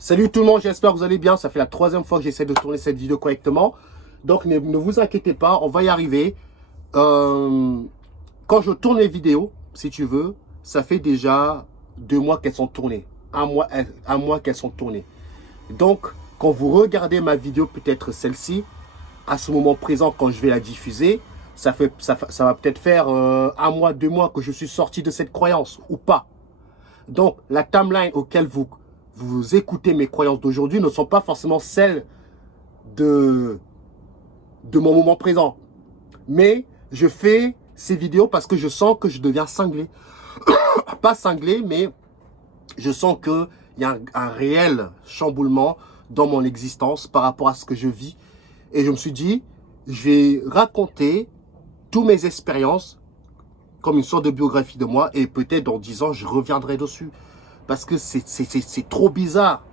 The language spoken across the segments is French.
Salut tout le monde, j'espère que vous allez bien. Ça fait la troisième fois que j'essaie de tourner cette vidéo correctement. Donc ne vous inquiétez pas, on va y arriver. Euh, Quand je tourne les vidéos, si tu veux, ça fait déjà 2 mois qu'elles sont tournées. Un mois qu'elles sont tournées. Donc, quand vous regardez ma vidéo, peut-être celle-ci, à ce moment présent, quand je vais la diffuser, ça va peut-être faire 1 mois, 2 mois que je suis sorti de cette croyance, ou pas. Donc, la timeline auquel vous écoutez mes croyances d'aujourd'hui ne sont pas forcément celles de, de mon moment présent. Mais je fais ces vidéos parce que je sens que je deviens cinglé. Pas cinglé, mais je sens qu'il y a un réel chamboulement dans mon existence par rapport à ce que je vis. Et je me suis dit, je vais raconter toutes mes expériences comme une sorte de biographie de moi. Et peut-être dans 10 ans, je reviendrai dessus. Parce que c'est trop bizarre.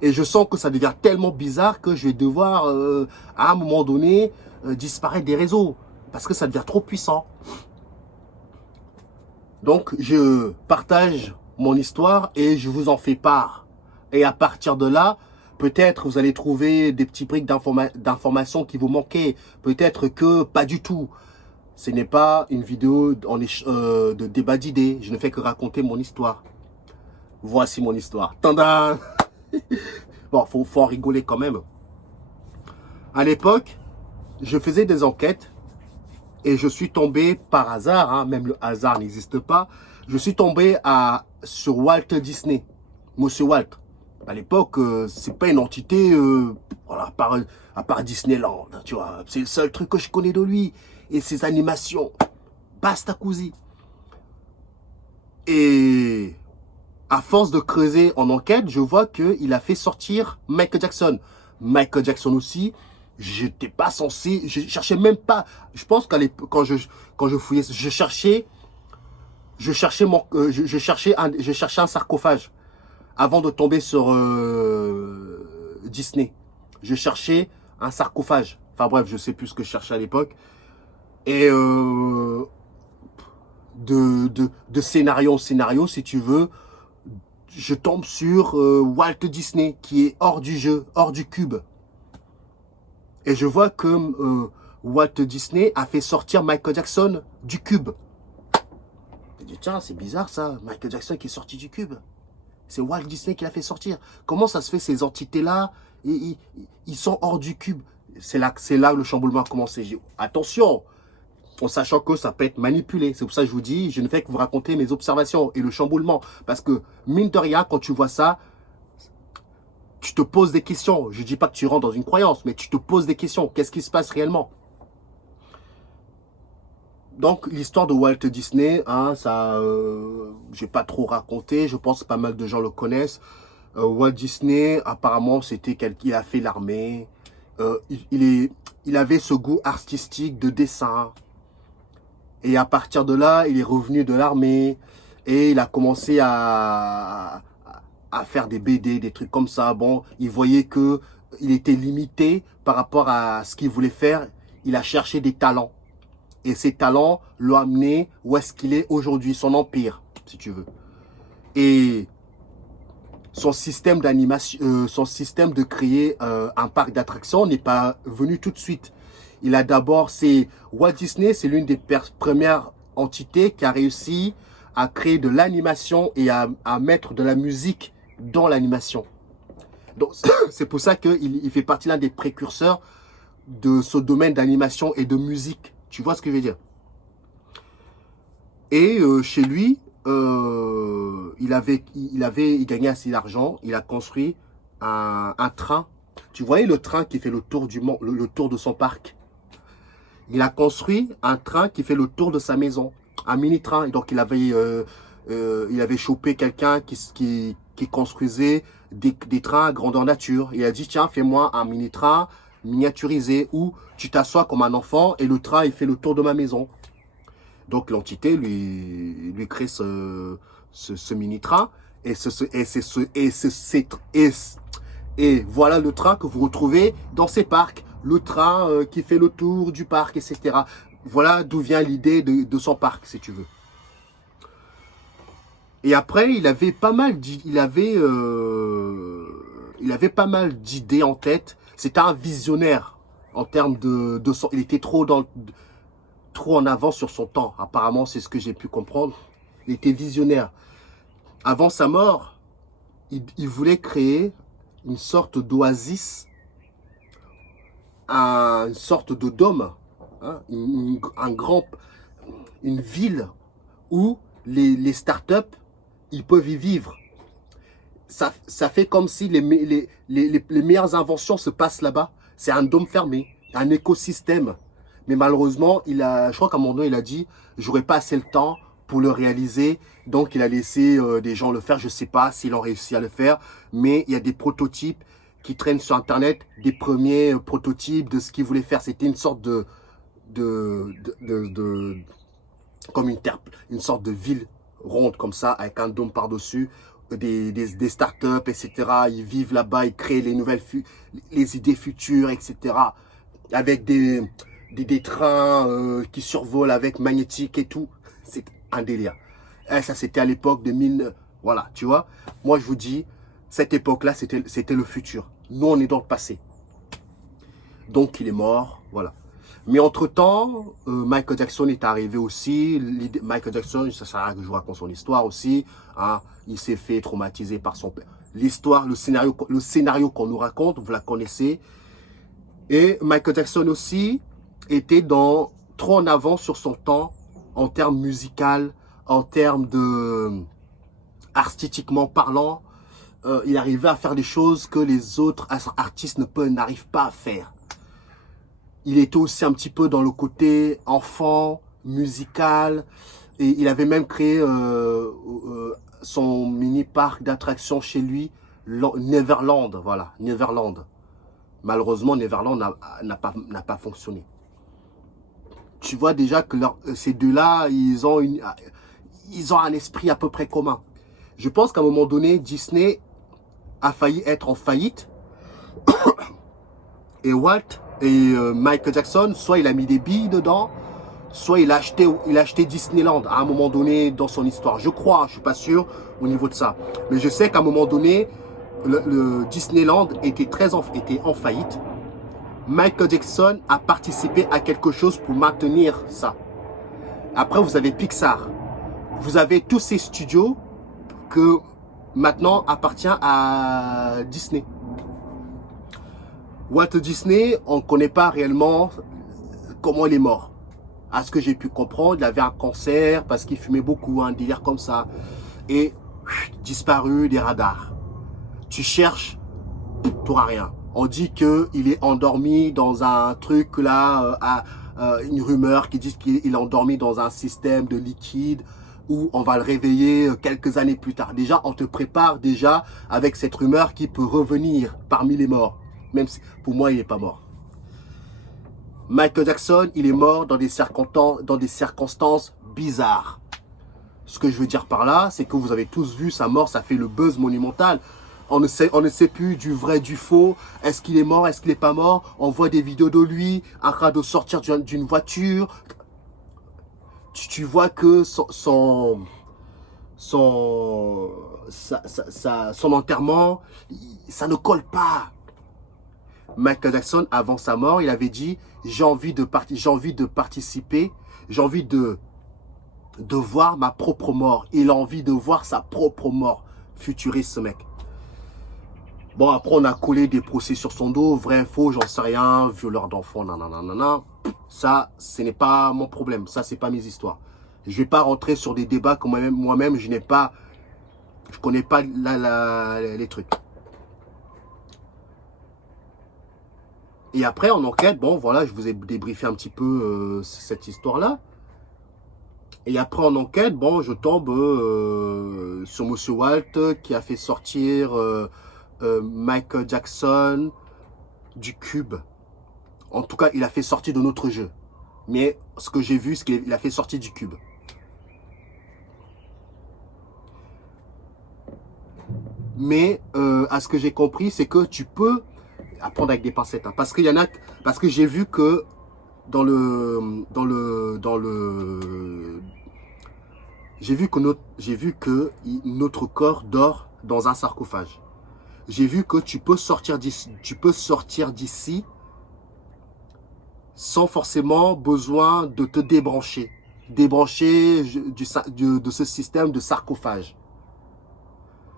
Et je sens que ça devient tellement bizarre que je vais devoir, à un moment donné, disparaître des réseaux. Parce que ça devient trop puissant. Donc, je partage mon histoire et je vous en fais part. Et à partir de là, peut-être vous allez trouver des petits briques d'informations qui vous manquaient. Peut-être que pas du tout. Ce n'est pas une vidéo de débat d'idées. Je ne fais que raconter mon histoire. Voici mon histoire. Tadam! Bon, faut en rigoler quand même. À l'époque, je faisais des enquêtes et je suis tombé par hasard, hein, même le hasard n'existe pas, je suis tombé sur Walt Disney, Monsieur Walt. À l'époque, c'est pas une entité, voilà, à part Disneyland, tu vois. C'est le seul truc que je connais de lui. Et ses animations, basta così. Et à force de creuser en enquête, je vois qu'il a fait sortir Michael Jackson. Michael Jackson aussi, j'étais pas censé, je cherchais même pas. Je pense qu'à l'époque, quand je fouillais, je cherchais un sarcophage avant de tomber sur Disney. Je cherchais un sarcophage. Enfin bref, je sais plus ce que je cherchais à l'époque. Et de scénario en scénario, si tu veux, je tombe sur Walt Disney qui est hors du jeu, hors du cube. Et je vois que Walt Disney a fait sortir Michael Jackson du cube. Je dis, tiens, c'est bizarre ça, Michael Jackson qui est sorti du cube. C'est Walt Disney qui l'a fait sortir. Comment ça se fait, ces entités-là, ils sont hors du cube? C'est là que le chamboulement a commencé. Attention, en sachant que ça peut être manipulé. C'est pour ça que je vous dis, je ne fais que vous raconter mes observations et le chamboulement. Parce que, mine de rien, quand tu vois ça, tu te poses des questions. Je ne dis pas que tu rentres dans une croyance, mais tu te poses des questions. Qu'est-ce qui se passe réellement? Donc, l'histoire de Walt Disney, hein, ça, j'ai pas trop raconté. Je pense que pas mal de gens le connaissent. Walt Disney, apparemment, il a fait l'armée. Il avait ce goût artistique de dessin. Et à partir de là, il est revenu de l'armée. Et il a commencé à faire des BD, des trucs comme ça. Bon, il voyait que il était limité par rapport à ce qu'il voulait faire. Il a cherché des talents. Et ces talents l'ont amené où est-ce qu'il est aujourd'hui, son empire, si tu veux. Et son système d'animation, son système de créer un parc d'attractions n'est pas venu tout de suite. Il a d'abord, Walt Disney, c'est l'une des premières entités qui a réussi à créer de l'animation et à mettre de la musique dans l'animation. Donc, c'est pour ça qu'il fait partie l'un des précurseurs de ce domaine d'animation et de musique. Tu vois ce que je veux dire? Et chez lui, il gagnait assez d'argent. Il a construit un train. Tu voyais le train qui fait le tour le tour de son parc. Il a construit un train qui fait le tour de sa maison. Un mini-train. Et donc, il avait chopé quelqu'un qui construisait des trains à grandeur nature. Il a dit, tiens, fais-moi un mini-train miniaturisé où tu t'assois comme un enfant et le train, il fait le tour de ma maison. Donc, l'entité lui crée ce mini-train. Et voilà le train que vous retrouvez dans ces parcs. Le train qui fait le tour du parc, etc. Voilà d'où vient l'idée de son parc, si tu veux. Et après, il avait pas mal, il avait il avait pas mal d'idées en tête. C'était un visionnaire en termes de son... Il était trop en avance sur son temps. Apparemment, c'est ce que j'ai pu comprendre. Il était visionnaire. Avant sa mort, il voulait créer une sorte d'oasis, une sorte de dôme, hein, une ville où les startups, ils peuvent y vivre. Ça fait comme si les meilleures inventions se passent là-bas. C'est un dôme fermé, un écosystème. Mais malheureusement, je crois qu'à un moment donné, il a dit, j'aurais pas assez le temps pour le réaliser. Donc, il a laissé des gens le faire. Je sais pas s'ils ont réussi à le faire. Mais il y a des prototypes qui traînent sur Internet, des premiers prototypes de ce qu'il voulait faire. C'était une sorte comme une sorte de ville ronde comme ça, avec un dôme par-dessus, des startups, etc. Ils vivent là-bas, ils créent les idées futures, etc. Avec des trains qui survolent avec magnétique et tout. C'est un délire. Et ça, c'était à l'époque de 1000... Voilà, tu vois. Moi, je vous dis, cette époque-là, c'était le futur. Nous, on est dans le passé. Donc, il est mort, voilà. Mais entre-temps, Michael Jackson est arrivé aussi. Michael Jackson, ça sert à rien que je vous raconte son histoire aussi. Hein. Il s'est fait traumatiser par son père. L'histoire, le scénario qu'on nous raconte, vous la connaissez. Et Michael Jackson aussi était trop en avant sur son temps en termes musical, en termes artistiquement parlant. Il arrivait à faire des choses que les autres artistes n'arrivent pas à faire. Il était aussi un petit peu dans le côté enfant, musical. Et il avait même créé son mini-parc d'attractions chez lui, Neverland. Voilà, Neverland. Malheureusement, Neverland n'a pas fonctionné. Tu vois déjà que ces deux-là, ils ont un esprit à peu près commun. Je pense qu'à un moment donné, Disney a failli être en faillite. Et Walt et Michael Jackson, soit il a mis des billes dedans, soit il a acheté Disneyland à un moment donné dans son histoire. Je crois, je suis pas sûr au niveau de ça. Mais je sais qu'à un moment donné, le Disneyland était en faillite. Michael Jackson a participé à quelque chose pour maintenir ça. Après, vous avez Pixar. Vous avez tous ces studios que maintenant appartient à Disney. Walt Disney, on ne connaît pas réellement comment il est mort. À ce que j'ai pu comprendre, il avait un cancer parce qu'il fumait beaucoup, un délire comme ça. Et disparu des radars. Tu cherches, tu n'auras rien. On dit qu'il est endormi dans un truc là, une rumeur qui dit qu'il est endormi dans un système de liquide où on va le réveiller quelques années plus tard. Déjà, on te prépare déjà avec cette rumeur qui peut revenir parmi les morts. Même si, pour moi, il n'est pas mort. Michael Jackson, il est mort dans des circonstances bizarres. Ce que je veux dire par là, c'est que vous avez tous vu sa mort, ça fait le buzz monumental. On ne sait plus du vrai, du faux. Est-ce qu'il est mort, est-ce qu'il n'est pas mort? On voit des vidéos de lui en train de sortir d'une voiture. Tu vois que son enterrement, ça ne colle pas. Michael Jackson, avant sa mort, il avait dit « J'ai envie de participer, j'ai envie de voir ma propre mort. » Il a envie de voir sa propre mort. Futuriste, ce mec. Bon, après, on a collé des procès sur son dos. Vrai, faux, j'en sais rien. Violeur d'enfants, nanana. Ça, ce n'est pas mon problème. Ça, c'est pas mes histoires. Je vais pas rentrer sur des débats que moi-même, je connais pas les trucs. Et après, en enquête, bon, voilà, je vous ai débriefé un petit peu cette histoire-là. Et après, en enquête, bon, je tombe sur Monsieur Walt qui a fait sortir Michael Jackson du cube. En tout cas, il a fait sortir de notre jeu. Mais ce que j'ai vu, c'est qu'il a fait sortir du cube. Mais à ce que j'ai compris, c'est que tu peux apprendre avec des pincettes, hein, parce que j'ai vu que j'ai vu que notre corps dort dans un sarcophage. j'ai vu que tu peux sortir d'ici sans forcément besoin de te débrancher. Débrancher de ce système de sarcophage.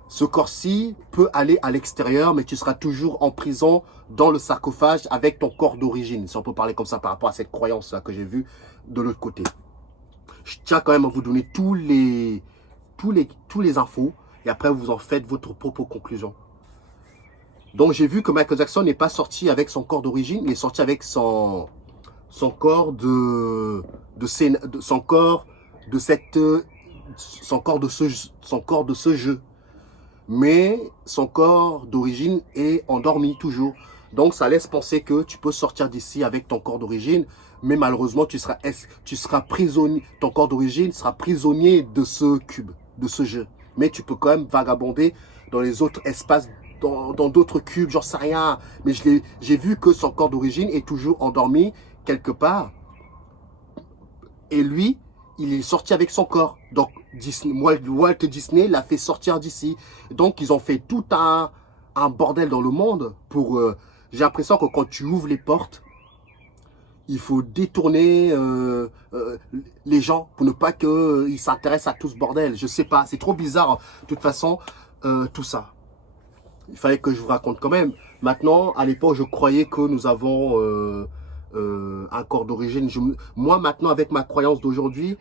Ce corps-ci peut aller à l'extérieur, mais tu seras toujours en prison dans le sarcophage avec ton corps d'origine. Si on peut parler comme ça par rapport à cette croyance-là que j'ai vue de l'autre côté. Je tiens quand même à vous donner tous les infos et après vous en faites votre propre conclusion. Donc j'ai vu que Michael Jackson n'est pas sorti avec son corps d'origine, il est sorti avec son corps de ce jeu. Mais son corps d'origine est endormi toujours. Donc ça laisse penser que tu peux sortir d'ici avec ton corps d'origine, mais malheureusement tu seras prisonnier, ton corps d'origine sera prisonnier de ce cube, de ce jeu. Mais tu peux quand même vagabonder dans les autres espaces, dans d'autres cubes, j'en sais rien. Mais j'ai vu que son corps d'origine est toujours endormi quelque part. Et lui, il est sorti avec son corps. Donc, Walt Disney l'a fait sortir d'ici. Donc, ils ont fait tout un bordel dans le monde pour... j'ai l'impression que quand tu ouvres les portes, il faut détourner les gens pour ne pas qu'ils s'intéressent à tout ce bordel. Je sais pas, c'est trop bizarre. De toute façon, tout ça. Il fallait que je vous raconte quand même. Maintenant, à l'époque, je croyais que nous avons... un corps d'origine. Moi, maintenant, avec ma croyance d'aujourd'hui,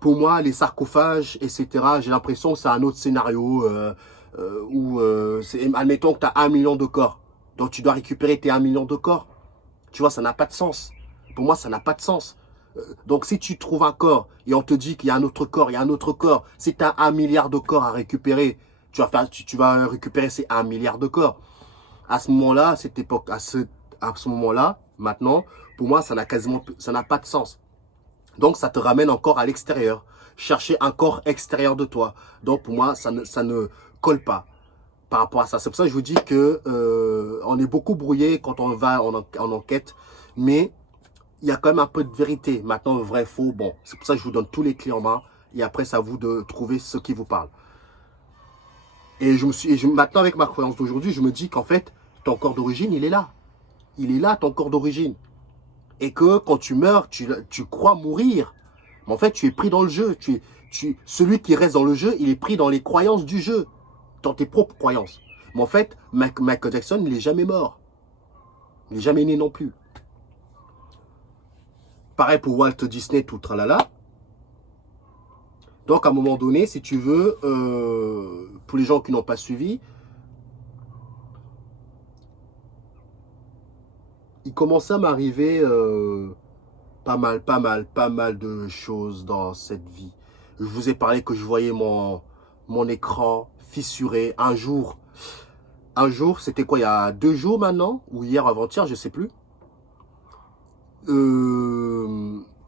pour moi, les sarcophages, etc., j'ai l'impression que c'est un autre scénario où, admettons que tu as 1 million de corps. Donc, tu dois récupérer tes 1 million de corps. Tu vois, ça n'a pas de sens. Pour moi, ça n'a pas de sens. Donc, si tu trouves un corps et on te dit qu'il y a un autre corps, il y a un autre corps, si tu as 1 milliard de corps à récupérer, tu vas récupérer ces 1 milliard de corps. À ce moment-là, à cette époque, à ce moment-là, maintenant, pour moi, ça n'a pas de sens. Donc, ça te ramène encore à l'extérieur. Chercher un corps extérieur de toi. Donc, pour moi, ça ne colle pas par rapport à ça. C'est pour ça que je vous dis que on est beaucoup brouillé quand on va en enquête. Mais il y a quand même un peu de vérité. Maintenant, vrai, faux, bon. C'est pour ça que je vous donne tous les clés en main. Et après, c'est à vous de trouver ce qui vous parle. Et maintenant, avec ma croyance d'aujourd'hui, je me dis qu'en fait, ton corps d'origine, il est là. Il est là, ton corps d'origine. Et que quand tu meurs, tu crois mourir. Mais en fait, tu es pris dans le jeu. Celui qui reste dans le jeu, il est pris dans les croyances du jeu. Dans tes propres croyances. Mais en fait, Michael Jackson, il n'est jamais mort. Il n'est jamais né non plus. Pareil pour Walt Disney, tout tralala. Donc, à un moment donné, si tu veux, pour les gens qui n'ont pas suivi, il commençait à m'arriver pas mal de choses dans cette vie. Je vous ai parlé que je voyais mon écran fissuré. Un jour, c'était quoi, il y a 2 jours maintenant, ou hier avant-hier, je sais plus.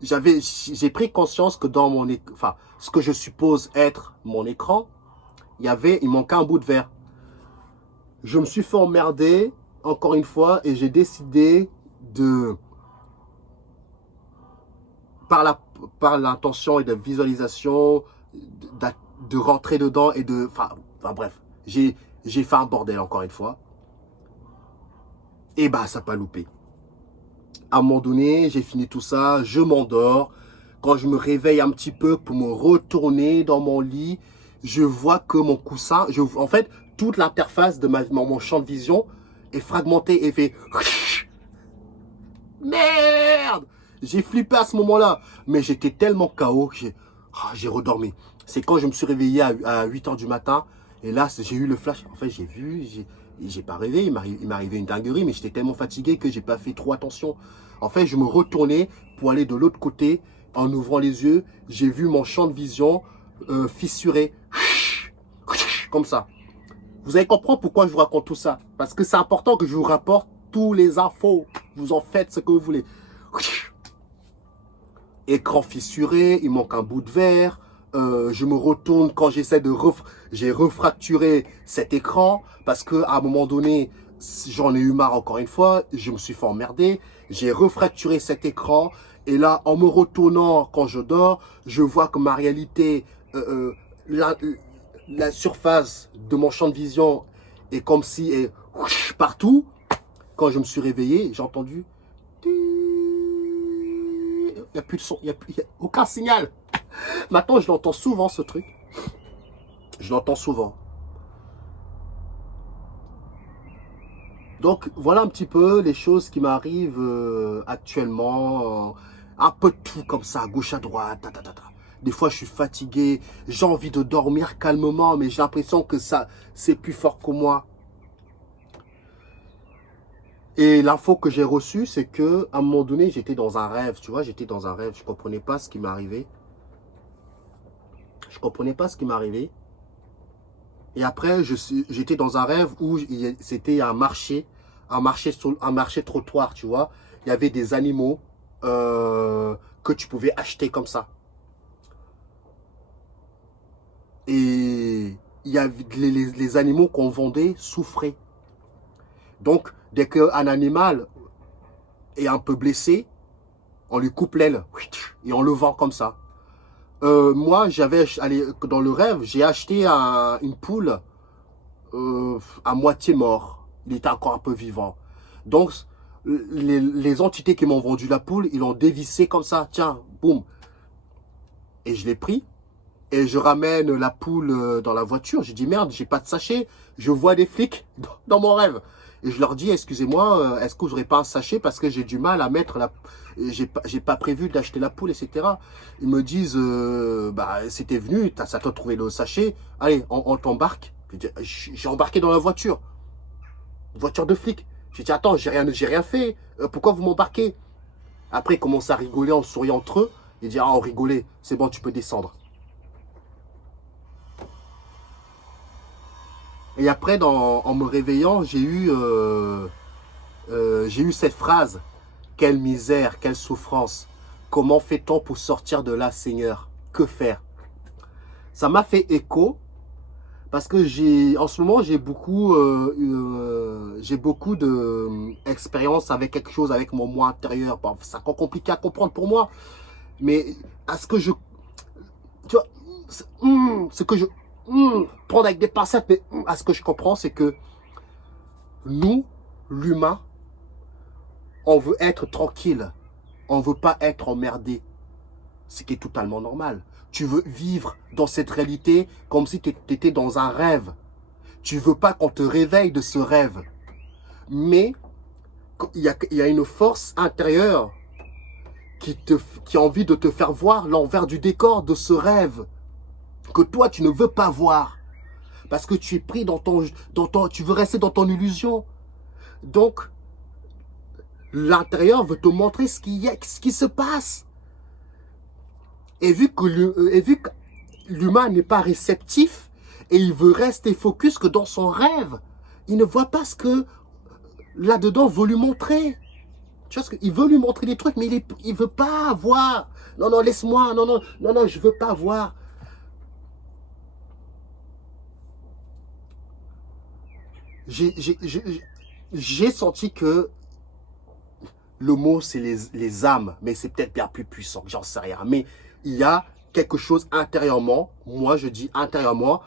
J'ai pris conscience que dans mon écran, enfin, ce que je suppose être mon écran, il manquait un bout de verre. Je me suis fait emmerder, encore une fois, et j'ai décidé de, par l'intention et de visualisation, de rentrer dedans et de... Enfin bref, j'ai fait un bordel, encore une fois. Et bah, ça n'a pas loupé. À un moment donné, j'ai fini tout ça, je m'endors. Quand je me réveille un petit peu pour me retourner dans mon lit, je vois que mon coussin, en fait, toute l'interface de mon champ de vision est fragmentée et fait... Merde! J'ai flippé à ce moment-là. Mais j'étais tellement KO que j'ai redormi. C'est quand je me suis réveillé à 8 h du matin. Et là, j'ai eu le flash. En fait, j'ai vu, j'ai pas rêvé. Il m'est arrivé une dinguerie, mais j'étais tellement fatigué que j'ai pas fait trop attention. En fait, je me retournais pour aller de l'autre côté. En ouvrant les yeux, j'ai vu mon champ de vision fissuré. Comme ça. Vous allez comprendre pourquoi je vous raconte tout ça. Parce que c'est important que je vous rapporte tous les infos. Vous en faites ce que vous voulez. Écran fissuré, il manque un bout de verre. Je me retourne quand j'essaie de... J'ai refracturé cet écran parce qu'à un moment donné, j'en ai eu marre encore une fois. Je me suis fait emmerder. J'ai refracturé cet écran. Et là, en me retournant quand je dors, je vois que ma réalité, la surface de mon champ de vision Et comme si, et, whoosh, partout, quand je me suis réveillé, j'ai entendu, il n'y a plus de son, il n'y a aucun signal. Maintenant, je l'entends souvent, ce truc. Je l'entends souvent. Donc, voilà un petit peu les choses qui m'arrivent actuellement. Un peu de tout comme ça, à gauche, à droite. Ta, ta, ta, ta. Des fois, je suis fatigué. J'ai envie de dormir calmement, mais j'ai l'impression que ça, c'est plus fort que moi. Et l'info que j'ai reçue, c'est que à un moment donné, j'étais dans un rêve. Tu vois, j'étais dans un rêve. Je ne comprenais pas ce qui m'arrivait. Je ne comprenais pas ce qui m'arrivait. Et après, j'étais dans un rêve où c'était un marché trottoir, tu vois. Il y avait des animaux que tu pouvais acheter comme ça. Et il y avait les animaux qu'on vendait souffraient. Donc, dès qu'un animal est un peu blessé, on lui coupe l'aile et on le vend comme ça. Moi, dans le rêve, j'ai acheté une poule à moitié mort. Il était encore un peu vivant. Donc, les entités qui m'ont vendu la poule, ils l'ont dévissé comme ça. Tiens, boum. Et je l'ai pris. Et je ramène la poule dans la voiture. J'ai dit, merde, j'ai pas de sachet. Je vois des flics dans mon rêve. Et je leur dis, excusez-moi, est-ce que vous n'aurez pas un sachet parce que j'ai du mal à mettre la... J'ai pas prévu d'acheter la poule, etc. Ils me disent, bah, c'était venu, ça t'a trouvé le sachet. Allez, on t'embarque. J'ai embarqué dans la voiture. Voiture de flic. J'ai dit, attends, j'ai rien fait. Pourquoi vous m'embarquez? Après, ils commencent à rigoler en souriant entre eux. Ils disent, ah, on rigolait. C'est bon, tu peux descendre. Et après, en me réveillant, j'ai eu cette phrase. Quelle misère, quelle souffrance. Comment fait-on pour sortir de là, Seigneur? Que faire? Ça m'a fait écho parce que en ce moment, j'ai beaucoup d'expérience avec quelque chose, avec mon moi intérieur. Bon, c'est encore compliqué à comprendre pour moi. Mais à ce que je... Tu vois, ce que je... prendre avec des pincettes, mais à ce que je comprends, c'est que nous, l'humain, on veut être tranquille. On ne veut pas être emmerdé. Ce qui est totalement normal. Tu veux vivre dans cette réalité comme si tu étais dans un rêve. Tu ne veux pas qu'on te réveille de ce rêve. Mais il y a une force intérieure qui a envie de te faire voir l'envers du décor de ce rêve que toi, tu ne veux pas voir. Parce que tu es pris tu veux rester dans ton illusion. Donc, l'intérieur veut te montrer ce qui se passe. Et vu que l'humain n'est pas réceptif et il veut rester focus que dans son rêve, il ne voit pas ce que là-dedans veut lui montrer. Tu vois ce qu'il veut lui montrer des trucs, mais il ne veut pas voir. Non, non, laisse-moi. Non, non, non, non, je ne veux pas voir. J'ai senti que le mot, c'est les âmes, mais c'est peut-être bien plus puissant, j'en sais rien. Mais il y a quelque chose intérieurement, moi je dis intérieurement,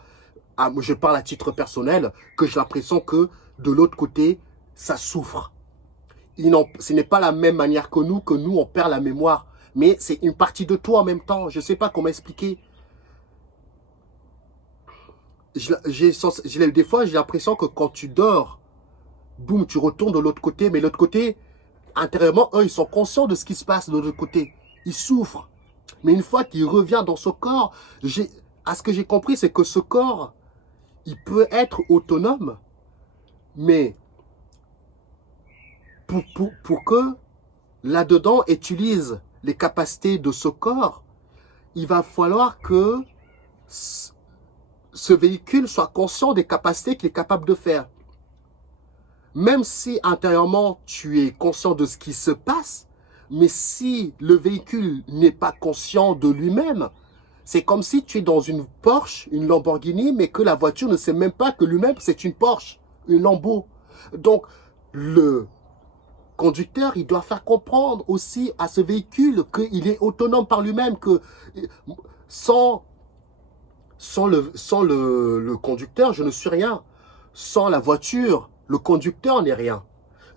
je parle à titre personnel, que j'ai l'impression que de l'autre côté, ça souffre. Ce n'est pas la même manière que nous, on perd la mémoire. Mais c'est une partie de toi en même temps. Je ne sais pas comment expliquer. Des fois, j'ai l'impression que quand tu dors, boum, tu retournes de l'autre côté. Mais l'autre côté, intérieurement, eux, ils sont conscients de ce qui se passe de l'autre côté. Ils souffrent. Mais une fois qu'il revient dans ce corps, à ce que j'ai compris, c'est que ce corps, il peut être autonome. Mais pour que là-dedans utilise les capacités de ce corps, il va falloir que ce véhicule soit conscient des capacités qu'il est capable de faire. Même si intérieurement tu es conscient de ce qui se passe, mais si le véhicule n'est pas conscient de lui-même, c'est comme si tu es dans une Porsche, une Lamborghini, mais que la voiture ne sait même pas que lui-même c'est une Porsche, une Lambo. Donc le conducteur, il doit faire comprendre aussi à ce véhicule qu'il est autonome par lui-même, que sans le conducteur, je ne suis rien. sans la voiture, le conducteur n'est rien.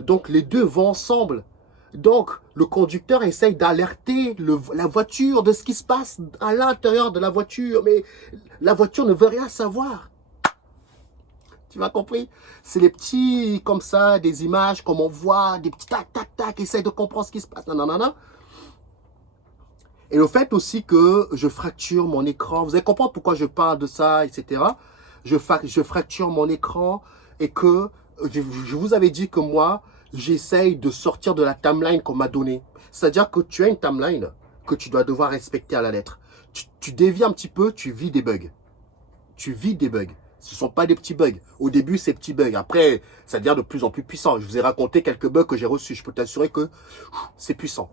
Donc, les deux vont ensemble. Donc, le conducteur essaye d'alerter la voiture de ce qui se passe à l'intérieur de la voiture. Mais la voiture ne veut rien savoir. Tu m'as compris? C'est les petits, comme ça, des images, comme on voit, des petits tac, tac, tac, essaye de comprendre ce qui se passe. Nanana. Et le fait aussi que je fracture mon écran. Vous allez comprendre pourquoi je parle de ça, etc. Je fracture mon écran et que je vous avais dit que moi, j'essaye de sortir de la timeline qu'on m'a donnée. C'est-à-dire que tu as une timeline que tu dois devoir respecter à la lettre. Tu dévies un petit peu, tu vis des bugs. Tu vis des bugs. Ce ne sont pas des petits bugs. Au début, c'est petits bugs. Après, ça devient de plus en plus puissant. Je vous ai raconté quelques bugs que j'ai reçus. Je peux t'assurer que c'est puissant.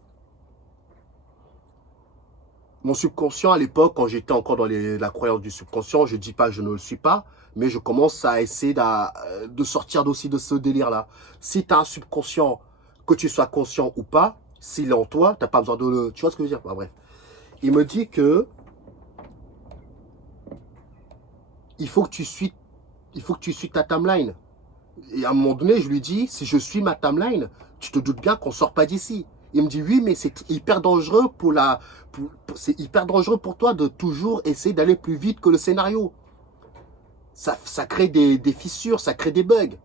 Mon subconscient, à l'époque, quand j'étais encore dans la croyance du subconscient, je ne dis pas que je ne le suis pas, mais je commence à essayer de sortir aussi de ce délire-là. Si tu as un subconscient, que tu sois conscient ou pas, s'il est en toi, tu n'as pas besoin de le... Tu vois ce que je veux dire? Bah, bref. Il me dit que il faut que tu suis ta timeline. Et à un moment donné, je lui dis, si je suis ma timeline, tu te doutes bien qu'on ne sort pas d'ici. Il me dit, oui, mais c'est hyper dangereux c'est hyper dangereux pour toi de toujours essayer d'aller plus vite que le scénario. Ça crée des fissures, ça crée des bugs.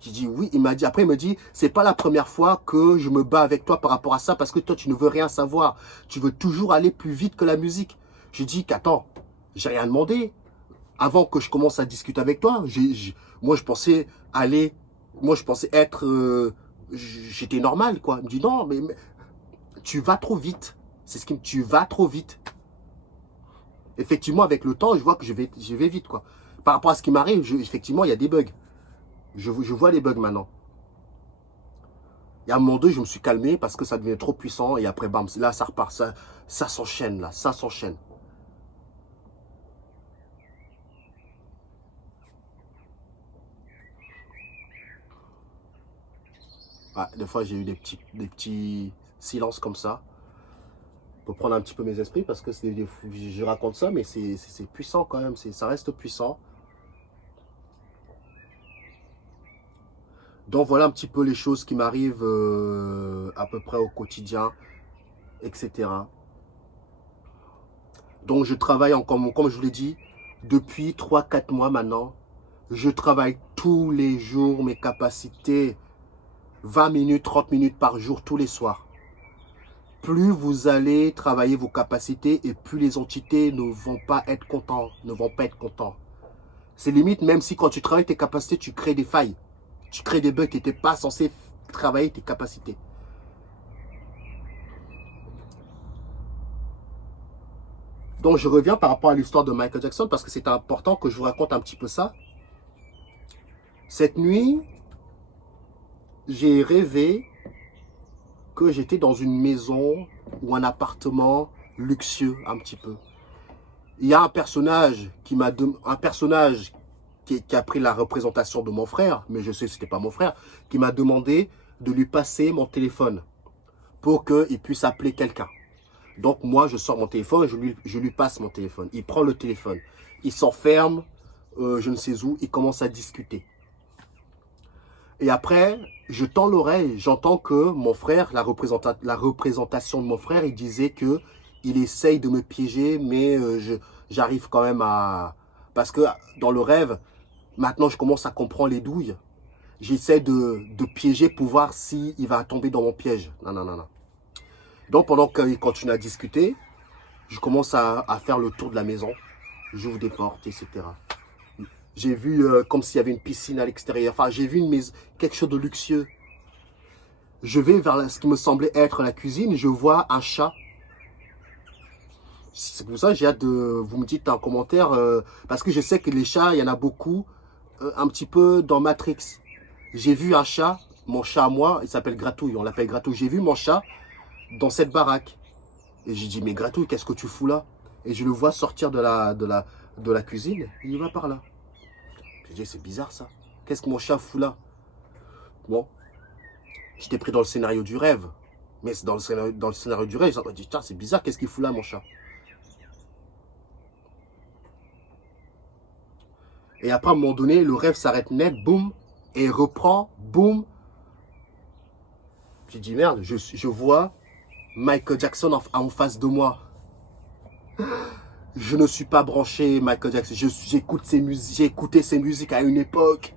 J'ai dit oui, après il me dit, c'est pas la première fois que je me bats avec toi par rapport à ça parce que toi tu ne veux rien savoir. Tu veux toujours aller plus vite que la musique. J'ai dit qu'attends, j'ai rien demandé. Avant que je commence à discuter avec toi, moi je pensais être, j'étais normal quoi. Il me dit non, mais tu vas trop vite. C'est ce qui me, tu vas trop vite. Effectivement, avec le temps, je vois que je vais vite quoi. Par rapport à ce qui m'arrive, effectivement, il y a des bugs. Je vois les bugs maintenant. Et à un moment donné, je me suis calmé parce que ça devenait trop puissant. Et après, bam, là, ça repart. Ça s'enchaîne, là. Ça s'enchaîne. Ah, des fois, j'ai eu des petits silences comme ça. Pour prendre un petit peu mes esprits parce que je raconte ça, mais c'est puissant quand même. Ça reste puissant. Donc voilà un petit peu les choses qui m'arrivent à peu près au quotidien, etc. Donc je travaille, comme je vous l'ai dit, depuis 3-4 mois maintenant. Je travaille tous les jours mes capacités, 20 minutes, 30 minutes par jour, tous les soirs. Plus vous allez travailler vos capacités et plus les entités ne vont pas être contents, C'est limite, même si quand tu travailles tes capacités, tu crées des failles. Tu crées des bugs, tu n'étais pas censé travailler tes capacités. Donc je reviens par rapport à l'histoire de Michael Jackson parce que c'est important que je vous raconte un petit peu ça. Cette nuit, j'ai rêvé que j'étais dans une maison ou un appartement luxueux un petit peu. Il y a un personnage qui a pris la représentation de mon frère, mais je sais que ce n'était pas mon frère, qui m'a demandé de lui passer mon téléphone pour qu'il puisse appeler quelqu'un. Donc moi, je sors mon téléphone et je lui passe mon téléphone. Il prend le téléphone, il s'enferme, je ne sais où, il commence à discuter. Et après, je tends l'oreille, j'entends que mon frère, la représentation de mon frère, il disait que il essaye de me piéger, mais j'arrive quand même à... Parce que dans le rêve, maintenant je commence à comprendre les douilles. J'essaie de piéger pour voir s'il va tomber dans mon piège. Non, non, non, non. Donc pendant qu'il continue à discuter, je commence à faire le tour de la maison. J'ouvre des portes, etc. J'ai vu comme s'il y avait une piscine à l'extérieur. Enfin, j'ai vu quelque chose de luxueux. Je vais vers ce qui me semblait être la cuisine. Je vois un chat. C'est pour ça que j'ai hâte de... Vous me dites en commentaire. Parce que je sais que les chats, il y en a beaucoup. Un petit peu dans Matrix. J'ai vu un chat. Mon chat à moi, il s'appelle Gratouille. On l'appelle Gratouille. J'ai vu mon chat dans cette baraque. Et j'ai dit, mais Gratouille, qu'est-ce que tu fous là? Et je le vois sortir de la cuisine. Il va par là. J'ai dit, c'est bizarre ça. Qu'est-ce que mon chat fout là? Bon, j'étais pris dans le scénario du rêve. Mais dans le scénario du rêve, j'ai dit, tiens, c'est bizarre, qu'est-ce qu'il fout là, mon chat? Et après, à un moment donné, le rêve s'arrête net, boum, et reprend, boum. J'ai dit, merde, je vois Michael Jackson en face de moi. Je ne suis pas branché Michael Jackson. J'écoute ses musiques, j'ai écouté ses musiques à une époque.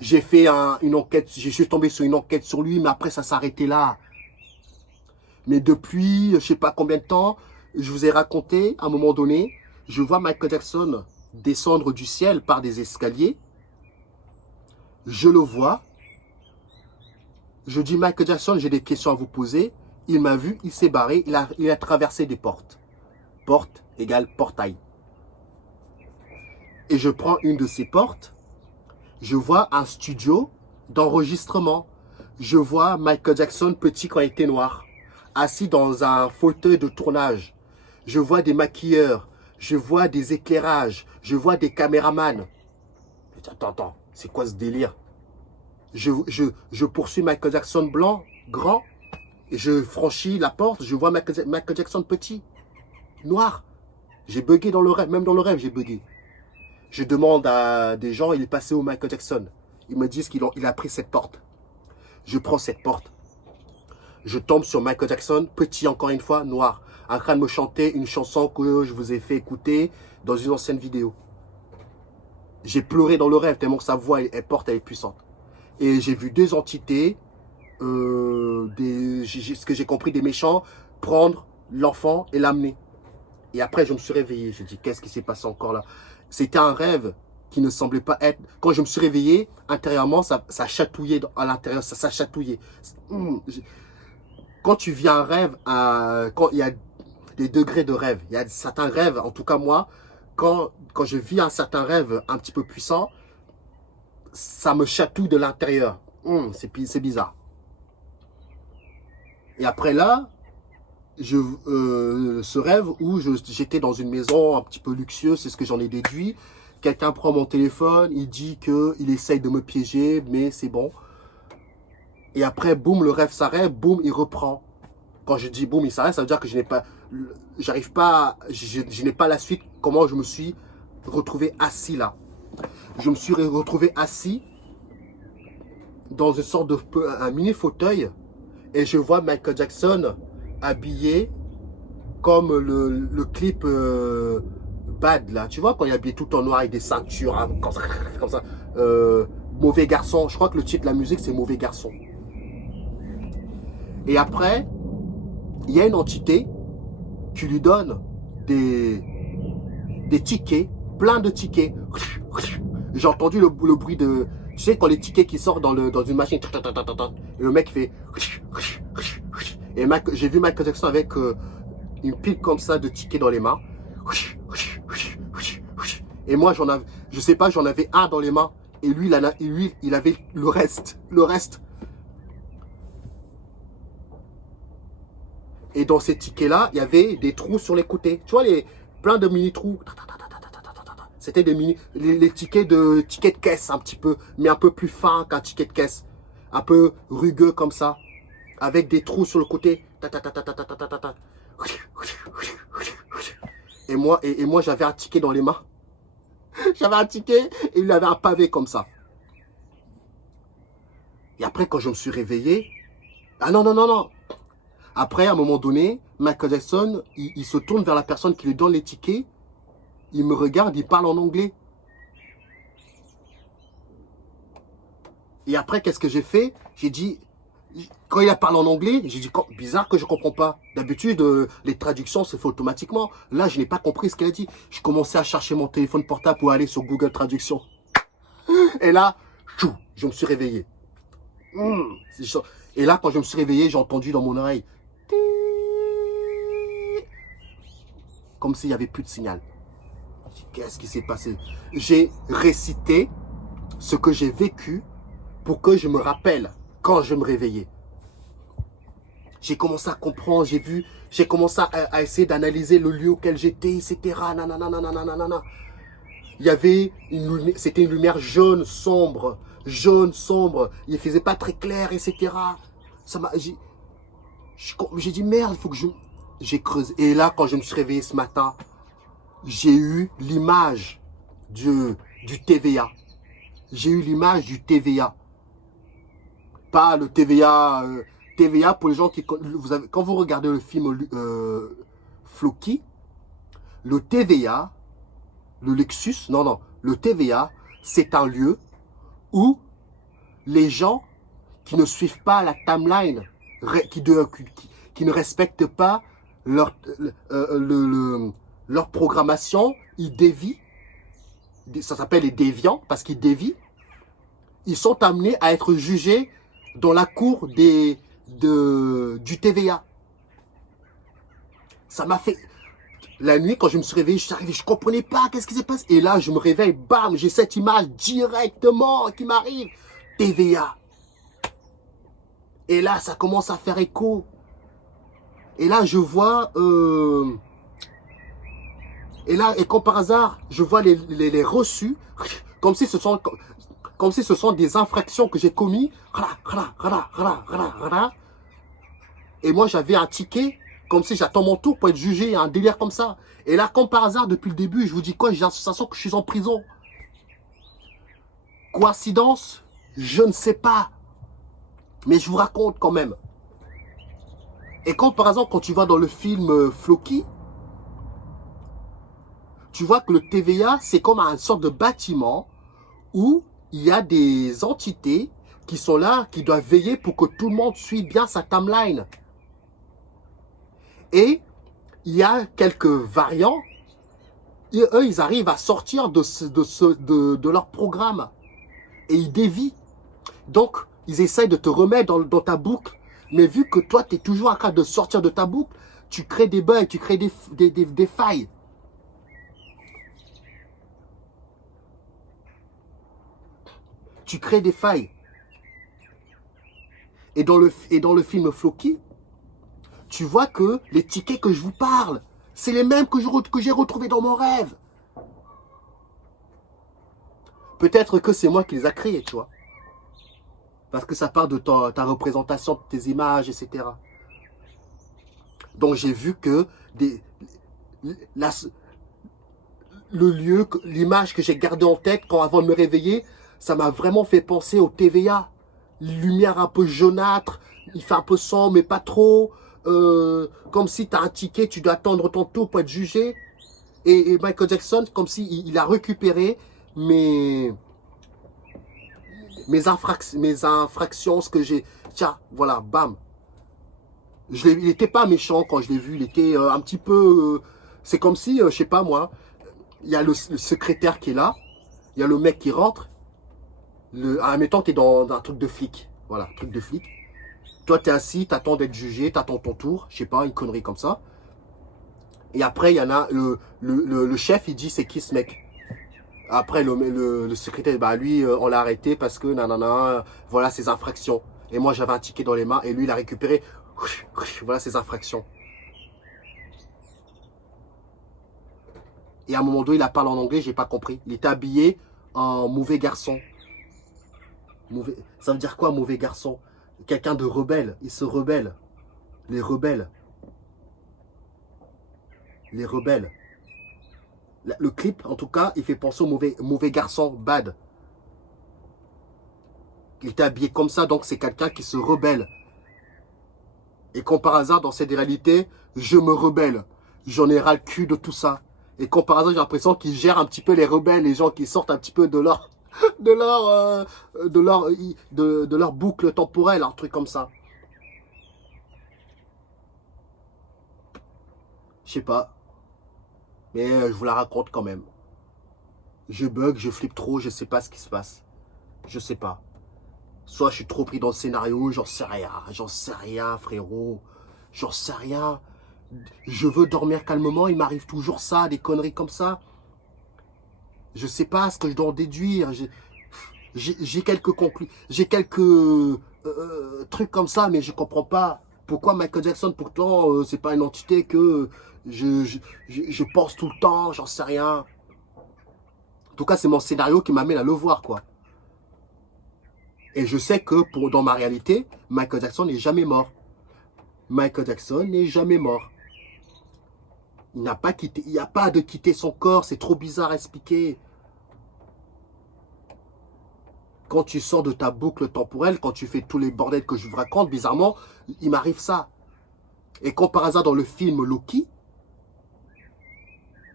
J'ai fait une enquête, je suis tombé sur une enquête sur lui, mais après ça s'arrêtait là. Mais depuis, je sais pas combien de temps, je vous ai raconté, à un moment donné, je vois Michael Jackson descendre du ciel par des escaliers. Je le vois. Je dis, Michael Jackson, j'ai des questions à vous poser. Il m'a vu, il s'est barré, il a traversé des portes. Porte égale portail. Et je prends une de ces portes. Je vois un studio d'enregistrement. Je vois Michael Jackson petit quand il était noir, assis dans un fauteuil de tournage. Je vois des maquilleurs. Je vois des éclairages. Je vois des caméramans. Je dis, attends, c'est quoi ce délire? Je poursuis Michael Jackson blanc, grand. Et je franchis la porte. Je vois Michael Jackson petit, noir. J'ai bugué dans le rêve. Même dans le rêve, j'ai bugué. Je demande à des gens, il est passé où Michael Jackson? Ils me disent qu'il a pris cette porte. Je prends cette porte. Je tombe sur Michael Jackson, petit encore une fois, noir, en train de me chanter une chanson que je vous ai fait écouter dans une ancienne vidéo. J'ai pleuré dans le rêve tellement que sa voix elle est puissante. Et j'ai vu deux entités, ce que j'ai compris, des méchants, prendre l'enfant et l'amener. Et après, je me suis réveillé. Je dis, qu'est-ce qui s'est passé encore là? C'était un rêve qui ne semblait pas être... Quand je me suis réveillé, intérieurement, ça chatouillait à l'intérieur, ça chatouillait. Quand tu vis un rêve, quand il y a des degrés de rêve, il y a certains rêves, en tout cas moi, quand je vis un certain rêve un petit peu puissant, ça me chatouille de l'intérieur. C'est bizarre. Et après là, ce rêve où j'étais dans une maison un petit peu luxueuse, c'est ce que j'en ai déduit. Quelqu'un prend mon téléphone, il dit qu'il essaye de me piéger, mais c'est bon. Et après, boum, le rêve s'arrête, boum, il reprend. Quand je dis boum, il s'arrête, ça veut dire que je n'ai pas la suite, comment je me suis retrouvé assis là. Je me suis retrouvé assis dans une sorte de un mini fauteuil et je vois Michael Jackson habillé comme le clip Bad là, tu vois, quand il est habillé tout en noir avec des ceintures hein, comme ça. Mauvais garçon, je crois que le titre de la musique c'est Mauvais garçon. Et après, il y a une entité qui lui donne des tickets, plein de tickets. J'ai entendu le bruit de, tu sais, quand les tickets qui sortent dans une machine, et le mec fait, et j'ai vu Michael Jackson avec une pile comme ça de tickets dans les mains. Et moi, je sais pas, j'en avais un dans les mains. Et lui, il avait le reste. Et dans ces tickets-là, il y avait des trous sur les côtés. Tu vois, plein de mini-trous. C'était des les tickets de caisse un petit peu, mais un peu plus fin qu'un ticket de caisse. Un peu rugueux comme ça. Avec des trous sur le côté. Et moi j'avais un ticket dans les mains. J'avais un ticket et il avait un pavé comme ça. Et après, quand je me suis réveillé... Ah non. Après, à un moment donné, Michael Jackson, il se tourne vers la personne qui lui donne les tickets. Il me regarde, il parle en anglais. Et après, qu'est-ce que j'ai fait? J'ai dit... Quand il a parlé en anglais, j'ai dit, bizarre que je ne comprends pas. D'habitude, les traductions se font automatiquement. Là, je n'ai pas compris ce qu'elle a dit. Je commençais à chercher mon téléphone portable pour aller sur Google Traduction. Et là, je me suis réveillé. Et là, quand je me suis réveillé, j'ai entendu dans mon oreille. Comme s'il n'y avait plus de signal. Qu'est-ce qui s'est passé? J'ai récité ce que j'ai vécu pour que je me rappelle quand je me réveillais. J'ai commencé à comprendre, j'ai commencé à essayer d'analyser le lieu auquel j'étais, etc. Il y avait c'était une lumière jaune sombre. Il ne faisait pas très clair, etc. J'ai dit merde, il faut que j'ai creusé. Et là, quand je me suis réveillé ce matin, j'ai eu l'image de du TVA. J'ai eu l'image du TVA. Pas le TVA. TVA, pour les gens qui... quand vous regardez le film Floki, le TVA, le Lexus, non, le TVA, c'est un lieu où les gens qui ne suivent pas la timeline, qui ne respectent pas leur programmation, ils dévient. Ça s'appelle les déviants parce qu'ils dévient. Ils sont amenés à être jugés dans la cour du TVA. Ça m'a fait... La nuit, quand je me suis réveillé, je ne comprenais pas qu'est-ce qui s'est passé. Et là, je me réveille, bam, j'ai cette image directement qui m'arrive. TVA. Et là, ça commence à faire écho. Et là, je vois... et comme par hasard, je vois les reçus, comme si ce sont des infractions que j'ai commises. Et moi, j'avais un ticket, comme si j'attends mon tour pour être jugé, un délire comme ça. Et là, comme par hasard, depuis le début, je vous dis quoi, j'ai l'impression que je suis en prison. Coïncidence? Je ne sais pas. Mais je vous raconte quand même. Et comme par hasard, quand tu vas dans le film Floki, tu vois que le TVA, c'est comme une sorte de bâtiment où il y a des entités qui sont là, qui doivent veiller pour que tout le monde suive bien sa timeline. Et il y a quelques variants, et eux, ils arrivent à sortir de leur programme. Et ils dévient. Donc, ils essayent de te remettre dans ta boucle. Mais vu que toi, tu es toujours en train de sortir de ta boucle, tu crées des bugs, tu crées des failles. Tu crées des failles. Et dans le film Floki, tu vois que les tickets que je vous parle, c'est les mêmes que j'ai retrouvés dans mon rêve. Peut-être que c'est moi qui les a créés, tu vois. Parce que ça part de ta représentation de tes images, etc. Donc j'ai vu que le lieu, l'image que j'ai gardée en tête avant de me réveiller, ça m'a vraiment fait penser au TVA. Lumière un peu jaunâtre, il fait un peu sombre, mais pas trop. Comme si tu as un ticket, tu dois attendre ton tour pour être jugé. Et Michael Jackson, comme s'il a récupéré mes infractions, ce que j'ai... Tiens, voilà, bam. Il n'était pas méchant quand je l'ai vu, il était un petit peu... c'est comme si, je sais pas moi, il y a le secrétaire qui est là, il y a le mec qui rentre, admettons que tu es dans un truc de flic, voilà, truc de flic. Toi, tu es assis, tu attends d'être jugé, tu attends ton tour, je sais pas, une connerie comme ça. Et après, il y en a, le chef, il dit, c'est qui ce mec? Après, le secrétaire, bah lui, on l'a arrêté parce que, nanana, voilà ses infractions. Et moi, j'avais un ticket dans les mains et lui, il a récupéré, voilà ses infractions. Et à un moment donné, il a parlé en anglais, j'ai pas compris. Il était habillé en mauvais garçon. Ça veut dire quoi, mauvais garçon? Quelqu'un de rebelle, il se rebelle. Les rebelles. Les rebelles. Le clip, en tout cas, il fait penser au mauvais garçon, bad. Il était habillé comme ça, donc c'est quelqu'un qui se rebelle. Et comme par hasard, dans cette réalité, je me rebelle. J'en ai ras le cul de tout ça. Et comme par hasard, j'ai l'impression qu'il gère un petit peu les rebelles, les gens qui sortent un petit peu de leur boucle temporelle, un truc comme ça. Je sais pas. Mais je vous la raconte quand même. Je bug, je flippe trop, je sais pas ce qui se passe. Je sais pas. Soit je suis trop pris dans le scénario, j'en sais rien frérot. J'en sais rien. Je veux dormir calmement, il m'arrive toujours ça, des conneries comme ça. Je sais pas ce que je dois en déduire. J'ai quelques trucs comme ça, mais je comprends pas. Pourquoi Michael Jackson, pourtant, c'est pas une entité que je pense tout le temps, j'en sais rien. En tout cas, c'est mon scénario qui m'amène à le voir, quoi. Et je sais que dans ma réalité, Michael Jackson n'est jamais mort. Michael Jackson n'est jamais mort. Il n'a pas quitté, il n'y a pas de quitter son corps, c'est trop bizarre à expliquer. quand tu sors de ta boucle temporelle, quand tu fais tous les bordels que je vous raconte, bizarrement, il m'arrive ça. Et comme par hasard dans le film Loki,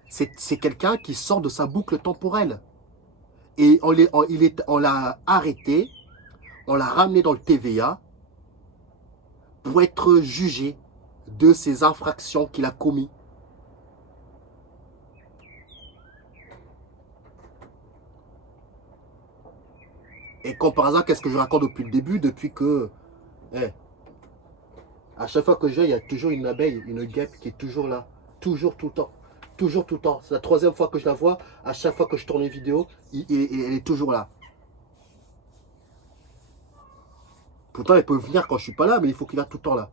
c'est quelqu'un qui sort de sa boucle temporelle. Et on l'a arrêté, on l'a ramené dans le TVA pour être jugé de ses infractions qu'il a commises. Et comme par hasard, qu'est-ce que je raconte depuis le début? Depuis que, à chaque fois que je viens, il y a toujours une abeille, une guêpe qui est toujours là. Toujours, tout le temps. Toujours, tout le temps. C'est la troisième fois que je la vois. À chaque fois que je tourne une vidéo, elle est toujours là. Pourtant, elle peut venir quand je suis pas là, mais il faut qu'il vienne tout le temps là.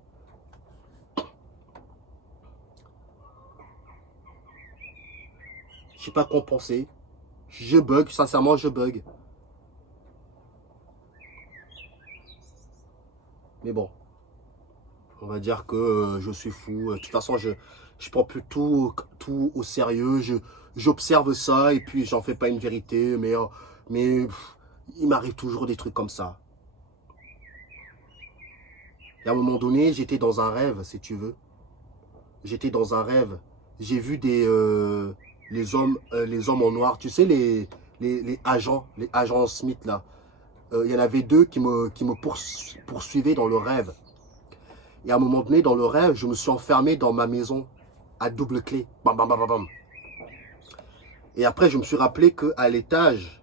Je sais pas quoi penser. Je bug, sincèrement, je bug. Mais bon, on va dire que je suis fou. De toute façon, je prends plus tout au sérieux. J'observe ça et puis j'en fais pas une vérité. Mais il m'arrive toujours des trucs comme ça. Et à un moment donné, j'étais dans un rêve, si tu veux. J'étais dans un rêve. J'ai vu les hommes en noir. Tu sais, les agents Smith là. Il y en avait deux qui me poursuivaient dans le rêve. Et à un moment donné, dans le rêve, je me suis enfermé dans ma maison à double clé. Bam, bam, bam, bam, bam. Et après, je me suis rappelé qu'à l'étage,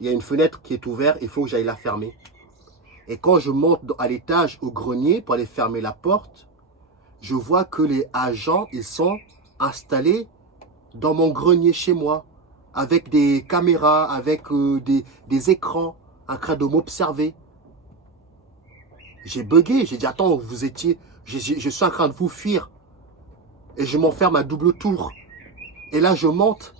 il y a une fenêtre qui est ouverte, il faut que j'aille la fermer. Et quand je monte à l'étage au grenier pour aller fermer la porte, je vois que les agents, ils sont installés dans mon grenier chez moi, avec des caméras, avec des écrans, en train de m'observer. J'ai bugué, j'ai dit, attends, vous étiez, je suis en train de vous fuir. Et je m'enferme à double tour. Et là, je monte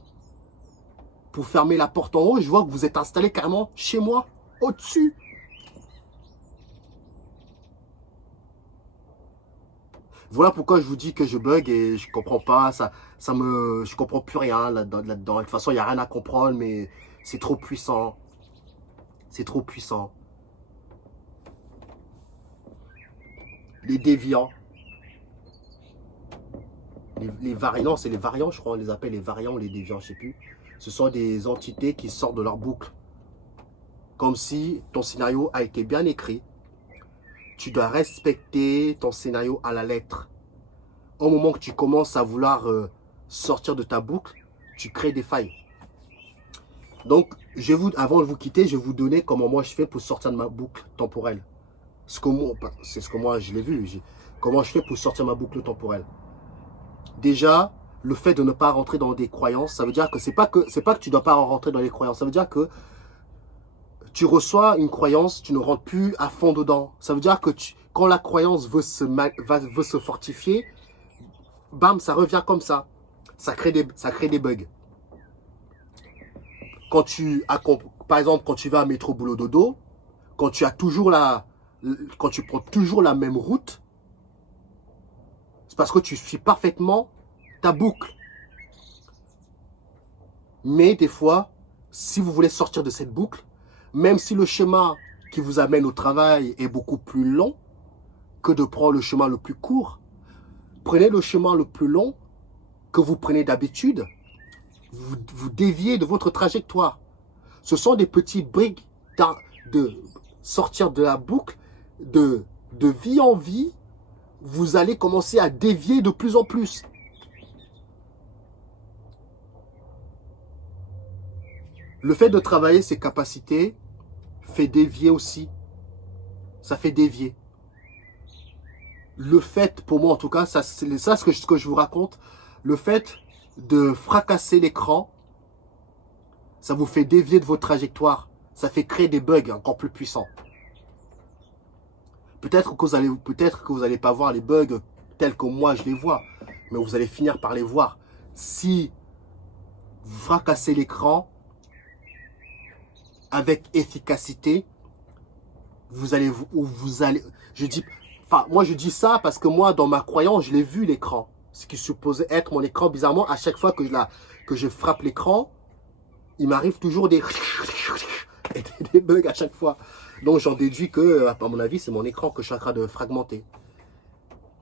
pour fermer la porte en haut. Je vois que vous êtes installé carrément chez moi, au-dessus. Voilà pourquoi je vous dis que je bug et je comprends pas, je comprends plus rien là-dedans. De toute façon, il n'y a rien à comprendre, mais c'est trop puissant. C'est trop puissant. Les déviants. Les variants, c'est les variants, je crois, on les appelle les variants ou les déviants, je sais plus. Ce sont des entités qui sortent de leur boucle. Comme si ton scénario a été bien écrit. Tu dois respecter ton scénario à la lettre. Au moment que tu commences à vouloir sortir de ta boucle, tu crées des failles. Donc, avant de vous quitter, je vais vous donner comment moi je fais pour sortir de ma boucle temporelle. C'est ce que moi je l'ai vu. Comment je fais pour sortir de ma boucle temporelle. Déjà, le fait de ne pas rentrer dans des croyances, ça veut dire que c'est pas que tu ne dois pas rentrer dans les croyances. Ça veut dire que tu reçois une croyance, tu ne rentres plus à fond dedans. Ça veut dire que quand la croyance veut se fortifier, bam, ça revient comme ça. Ça crée des bugs. Par exemple, quand tu vas à métro boulot dodo, quand tu prends toujours la même route, c'est parce que tu suis parfaitement ta boucle. Mais des fois, si vous voulez sortir de cette boucle, même si le chemin qui vous amène au travail est beaucoup plus long que de prendre le chemin le plus court, prenez le chemin le plus long que vous prenez d'habitude, vous déviez de votre trajectoire. Ce sont des petits briques de sortir de la boucle, de vie en vie, vous allez commencer à dévier de plus en plus. Le fait de travailler ses capacités fait dévier aussi. Ça fait dévier. Le fait, pour moi en tout cas, c'est ça ce que je vous raconte, le fait de fracasser l'écran, ça vous fait dévier de votre trajectoire. Ça fait créer des bugs encore plus puissants. Peut-être que vous n'allez pas voir les bugs tels que moi je les vois, mais vous allez finir par les voir. Si vous fracassez l'écran avec efficacité, moi je dis ça parce que moi dans ma croyance je l'ai vu l'écran, ce qui supposait être mon écran. Bizarrement, à chaque fois que je frappe l'écran, il m'arrive toujours des des bugs à chaque fois. Donc j'en déduis que, à mon avis, c'est mon écran que je suis en train de fragmenter.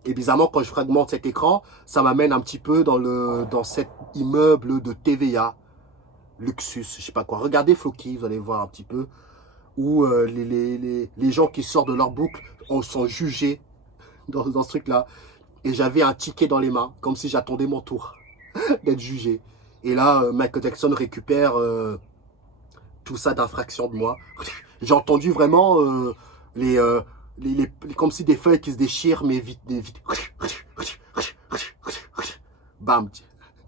Et bizarrement, quand je fragmente cet écran, ça m'amène un petit peu dans cet immeuble de TVA, Luxus, je sais pas quoi. Regardez Floki, vous allez voir un petit peu, où les gens qui sortent de leur boucle sont jugés dans ce truc-là. Et j'avais un ticket dans les mains, comme si j'attendais mon tour d'être jugé. Et là, Michael Jackson récupère tout ça d'infraction de moi. J'ai entendu vraiment comme si des feuilles qui se déchirent, mais vite. Bam.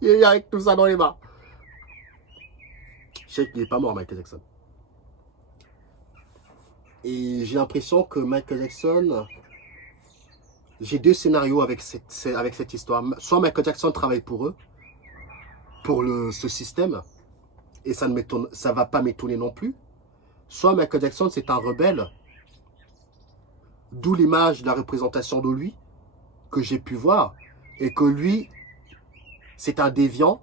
Et avec tout ça dans les mains. Je sais qu'il n'est pas mort, Michael Jackson. Et j'ai l'impression que Michael Jackson... J'ai deux scénarios avec cette histoire. Soit Michael Jackson travaille pour eux, pour ce système, et ça ne va pas m'étonner non plus. Soit Michael Jackson, c'est un rebelle, d'où l'image de la représentation de lui, que j'ai pu voir, et que lui, c'est un déviant.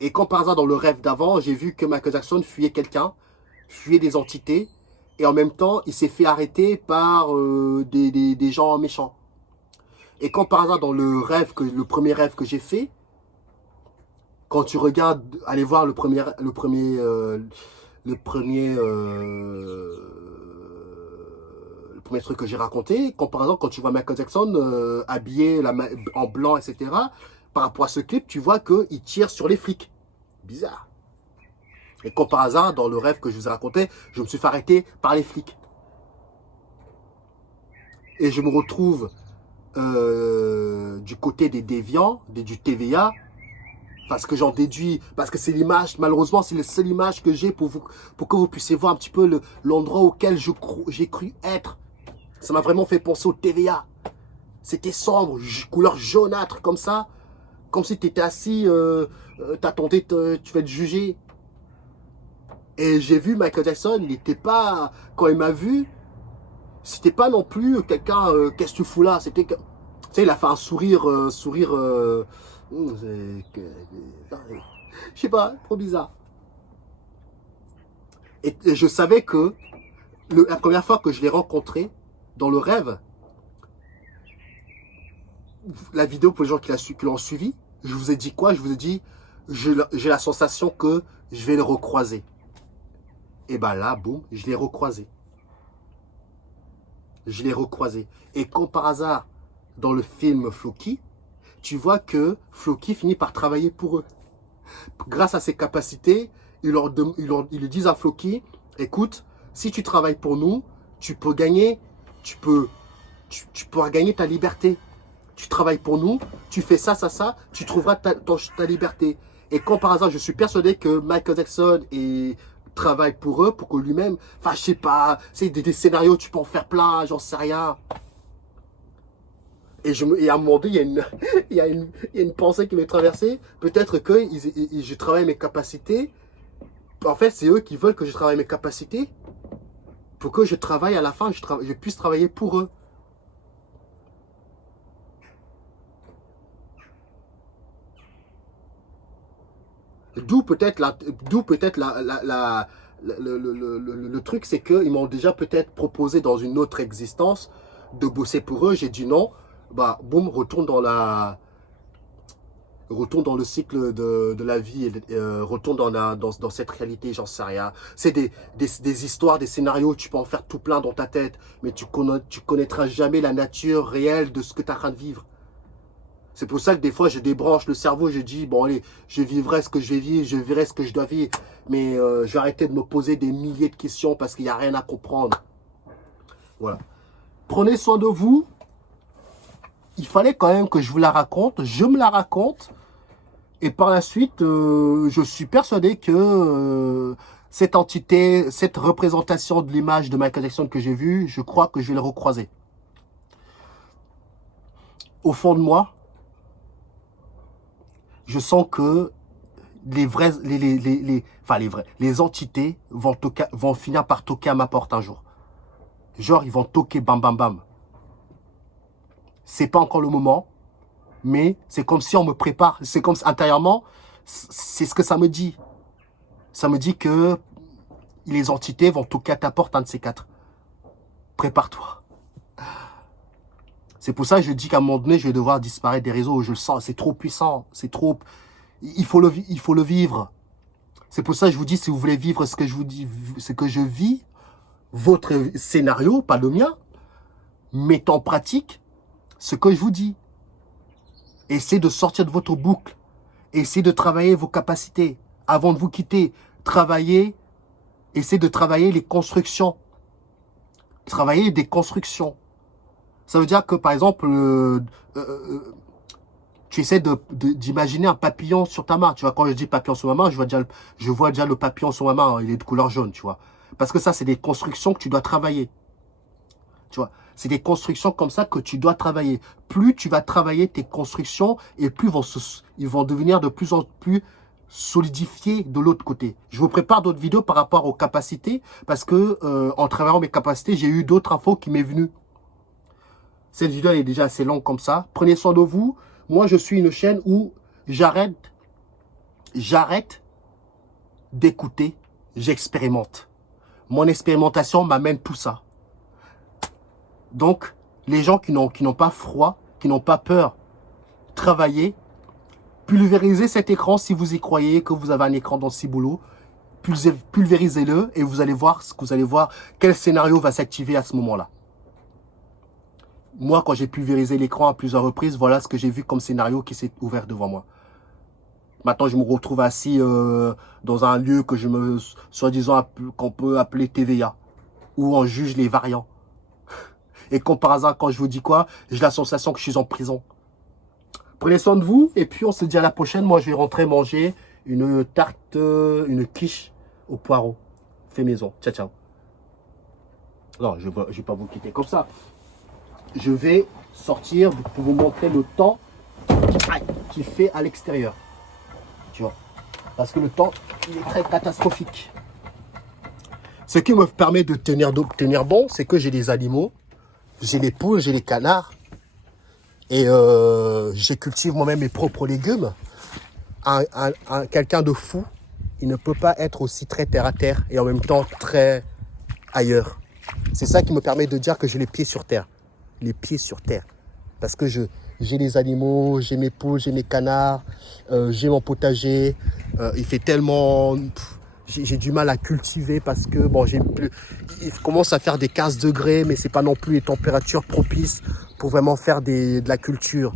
Et quand par hasard, dans le rêve d'avant, j'ai vu que Michael Jackson fuyait quelqu'un, fuyait des entités, et en même temps, il s'est fait arrêter par des gens méchants. Et quand par hasard, dans le premier rêve que j'ai fait, quand tu regardes, allez voir le premier truc que j'ai raconté, quand par exemple, quand tu vois Michael Jackson habillé en blanc, etc., par rapport à ce clip, tu vois qu'il tire sur les flics. Bizarre. Et quand par hasard, dans le rêve que je vous ai raconté, je me suis fait arrêter par les flics. Et je me retrouve du côté des déviants, du TVA, parce que j'en déduis, parce que c'est l'image, malheureusement, c'est la seule image que j'ai pour que vous puissiez voir un petit peu l'endroit auquel j'ai cru être. Ça m'a vraiment fait penser au TVA. C'était sombre, couleur jaunâtre comme ça, comme si tu étais assis, t'attendais, tu vas être jugé. Et j'ai vu Michael Jackson, il n'était pas, quand il m'a vu, c'était pas non plus quelqu'un, qu'est-ce que tu fous là? C'était, tu sais, il a fait un sourire, je sais pas, trop bizarre. Et je savais que la première fois que je l'ai rencontré dans le rêve, la vidéo pour les gens qui l'ont suivi, je vous ai dit quoi? Je vous ai dit, j'ai la sensation que je vais le recroiser. Et ben là, boum, je l'ai recroisé. Je l'ai recroisé. Et comme par hasard, dans le film Floki, tu vois que Floki finit par travailler pour eux. Grâce à ses capacités, ils lui disent à Floki, écoute, si tu travailles pour nous, tu pourras gagner ta liberté. Tu travailles pour nous, tu fais ça, tu trouveras ta liberté. Et quand par hasard, je suis persuadé que Michael Jackson travaille pour eux, pour que lui-même, enfin je sais pas, c'est des scénarios, tu peux en faire plein, j'en sais rien. Et à un moment donné, il y a une pensée qui m'est traversée, peut-être que je travaille mes capacités, en fait c'est eux qui veulent que je travaille mes capacités, pour que je travaille à la fin, je puisse travailler pour eux. D'où peut-être le truc, c'est qu'ils m'ont déjà peut-être proposé dans une autre existence de bosser pour eux. J'ai dit non. Bah, boum, retourne dans le cycle de la vie, retourne dans cette réalité, j'en sais rien. C'est des histoires, des scénarios, tu peux en faire tout plein dans ta tête, mais tu connaîtras jamais la nature réelle de ce que tu es en train de vivre. C'est pour ça que des fois, je débranche le cerveau, je dis, bon allez, je vivrai ce que je vais vivre, je verrai ce que je dois vivre, mais je vais arrêter de me poser des milliers de questions parce qu'il n'y a rien à comprendre. Voilà. Prenez soin de vous. Il fallait quand même que je vous la raconte, je me la raconte, et par la suite, je suis persuadé que cette entité, cette représentation de l'image de Michael Jackson que j'ai vue, je crois que je vais le recroiser. Au fond de moi, je sens que les entités vont finir par toquer à ma porte un jour. Genre, ils vont toquer bam bam bam. C'est pas encore le moment, mais c'est comme si on me prépare. C'est comme si, intérieurement, c'est ce que ça me dit. Ça me dit que les entités vont toquer à ta porte, un de ces quatre. Prépare-toi. C'est pour ça que je dis qu'à un moment donné, je vais devoir disparaître des réseaux. Je le sens, c'est trop puissant. C'est trop... Il faut le vivre. C'est pour ça que je vous dis, si vous voulez vivre ce que je vous dis, ce que je vis, votre scénario, pas le mien, mettez en pratique ce que je vous dis. Essayez de sortir de votre boucle. Essayez de travailler vos capacités. Avant de vous quitter, essayez de travailler les constructions. Travailler des constructions. Ça veut dire que, par exemple, tu essaies d'imaginer un papillon sur ta main. Tu vois, quand je dis papillon sur ma main, je vois déjà le papillon sur ma main. Il est de couleur jaune, tu vois. Parce que ça, c'est des constructions que tu dois travailler. Tu vois, c'est des constructions comme ça que tu dois travailler. Plus tu vas travailler tes constructions, et plus ils vont devenir de plus en plus solidifiés de l'autre côté. Je vous prépare d'autres vidéos par rapport aux capacités, parce que en travaillant mes capacités, j'ai eu d'autres infos qui m'est venues. Cette vidéo elle est déjà assez longue comme ça. Prenez soin de vous. Moi, je suis une chaîne où j'arrête d'écouter, j'expérimente. Mon expérimentation m'amène tout ça. Donc, les gens qui n'ont pas froid, qui n'ont pas peur, travaillez, pulvérisez cet écran si vous y croyez que vous avez un écran dans le ciboulot. Pulvérisez-le et vous allez voir quel scénario va s'activer à ce moment-là. Moi, quand j'ai pulvérisé l'écran à plusieurs reprises, voilà ce que j'ai vu comme scénario qui s'est ouvert devant moi. Maintenant, je me retrouve assis dans un lieu que soi-disant, qu'on peut appeler TVA, où on juge les variants. Et comme par hasard, quand je vous dis quoi, j'ai la sensation que je suis en prison. Prenez soin de vous, et puis on se dit à la prochaine. Moi, je vais rentrer manger une tarte, une quiche au poireau. Fait maison. Ciao, ciao. Non, je ne vais pas vous quitter comme ça. Je vais sortir pour vous montrer le temps qu'il fait à l'extérieur. Tu vois. Parce que le temps, il est très catastrophique. Ce qui me permet de tenir bon, c'est que j'ai des animaux. J'ai les poules, j'ai les canards. Et je cultive moi-même mes propres légumes. Quelqu'un de fou, il ne peut pas être aussi très terre à terre et en même temps très ailleurs. C'est ça qui me permet de dire que j'ai les pieds sur terre. Les pieds sur terre. Parce que j'ai les animaux, j'ai mes poules, j'ai mes canards, j'ai mon potager. Il fait tellement... J'ai du mal à cultiver parce que bon, il commence à faire des 15 degrés, mais c'est pas non plus les températures propices pour vraiment faire de la culture.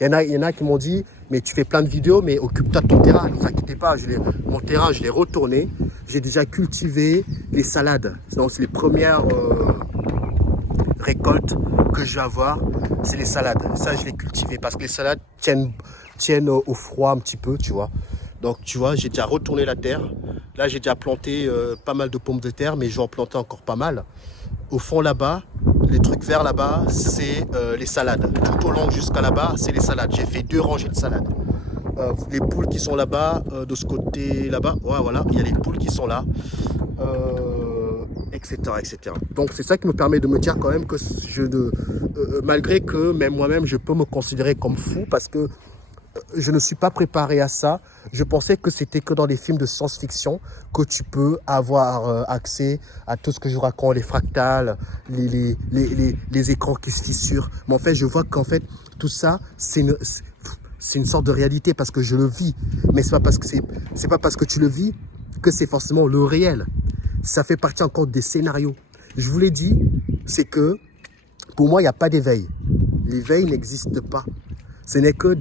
Il y en a qui m'ont dit, mais tu fais plein de vidéos, mais occupe-toi de ton terrain. Ne vous inquiétez pas, mon terrain, je l'ai retourné. J'ai déjà cultivé les salades. C'est les premières récoltes que je vais avoir, c'est les salades. Ça, je l'ai cultivé parce que les salades tiennent au froid un petit peu, tu vois. Donc, tu vois, j'ai déjà retourné la terre. Là, j'ai déjà planté pas mal de pommes de terre, mais je vais en planter encore pas mal. Au fond, là-bas, les trucs verts là-bas, c'est les salades. Tout au long jusqu'à là-bas, c'est les salades. J'ai fait 2 rangées de salades. Les poules qui sont là-bas, de ce côté là-bas, ouais, voilà, il y a les poules qui sont là, etc., etc. Donc, c'est ça qui me permet de me dire quand même que malgré que même moi-même, je peux me considérer comme fou parce que je ne suis pas préparé à ça. Je pensais que c'était que dans les films de science-fiction que tu peux avoir accès à tout ce que je vous raconte, les fractales, les écrans qui se fissurent. Mais en fait, je vois qu'en fait, tout ça, c'est une sorte de réalité parce que je le vis. Mais c'est pas parce que tu le vis que c'est forcément le réel. Ça fait partie encore des scénarios. Je vous l'ai dit, c'est que pour moi, il n'y a pas d'éveil. L'éveil n'existe pas. Ce n'est que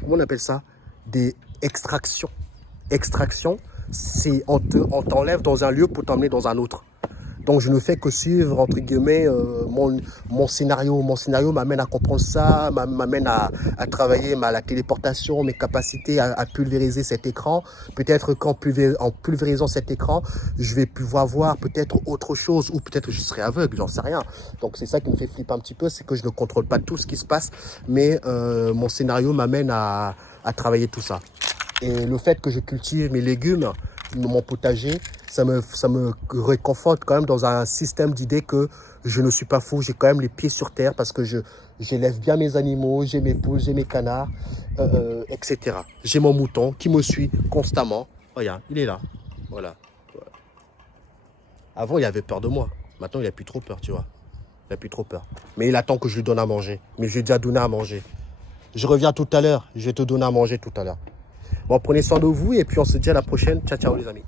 comment on appelle ça? Des extractions. Extraction, c'est on t'enlève dans un lieu pour t'emmener dans un autre. Donc je ne fais que suivre, entre guillemets, mon scénario. Mon scénario m'amène à comprendre ça, m'amène à travailler la téléportation, mes capacités à pulvériser cet écran. Peut-être qu'en pulvérisant cet écran, je vais pouvoir voir peut-être autre chose, ou peut-être je serai aveugle, j'en sais rien. Donc c'est ça qui me fait flipper un petit peu, c'est que je ne contrôle pas tout ce qui se passe, mais mon scénario m'amène à travailler tout ça. Et le fait que je cultive mes légumes, mon potager, ça me réconforte quand même dans un système d'idées que je ne suis pas fou. J'ai quand même les pieds sur terre parce que j'élève bien mes animaux, j'ai mes poules, j'ai mes canards, etc. J'ai mon mouton qui me suit constamment. Regarde, il est là. Voilà. Avant, il avait peur de moi. Maintenant, il n'a plus trop peur, tu vois. Il n'a plus trop peur. Mais il attend que je lui donne à manger. Mais je lui ai déjà donné à manger. Je reviens tout à l'heure. Je vais te donner à manger tout à l'heure. Bon, prenez soin de vous et puis on se dit à la prochaine. Ciao, ciao les amis.